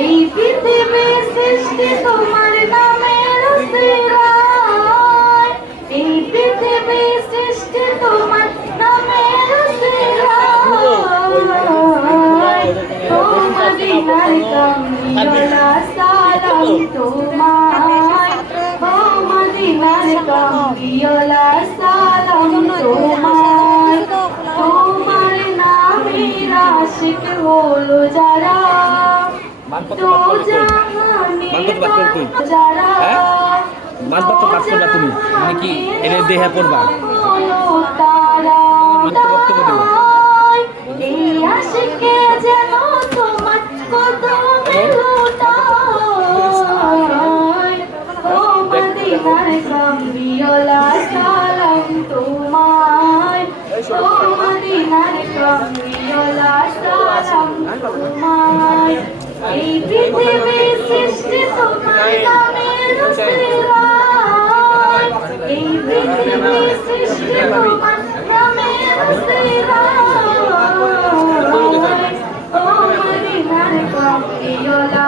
এই পৃথিবী সৃষ্টি তোমার নামের উসিলায়, এই পৃথিবী সৃষ্টি তোমার নামের উসিলায়। ও মদিনার কামলিওয়ালা সালাম তোমায়, ও মদিনার কামলিওয়ালা সালাম তোমায়। তোমার নামের আশিক হলো যারা, তো জাহানে যারা, মানপত্র পাঠ করবা তুমি মানে কি এনে দেহা করবা হলো তারা। বক্তব্য দেবো এই আশিকে যেন তোমার কদমে লুটায়। ও মদিনার কামলিওয়ালা সালাম তোমায়, ও মদিনার কামলিওয়ালা সালাম তোমায়। এই পৃথিবী সৃষ্টি তোমার নামের উসিলায়, এই পৃথিবী সৃষ্টি তোমার নামের উসিলায়। ও মদিনার কামলিওয়ালা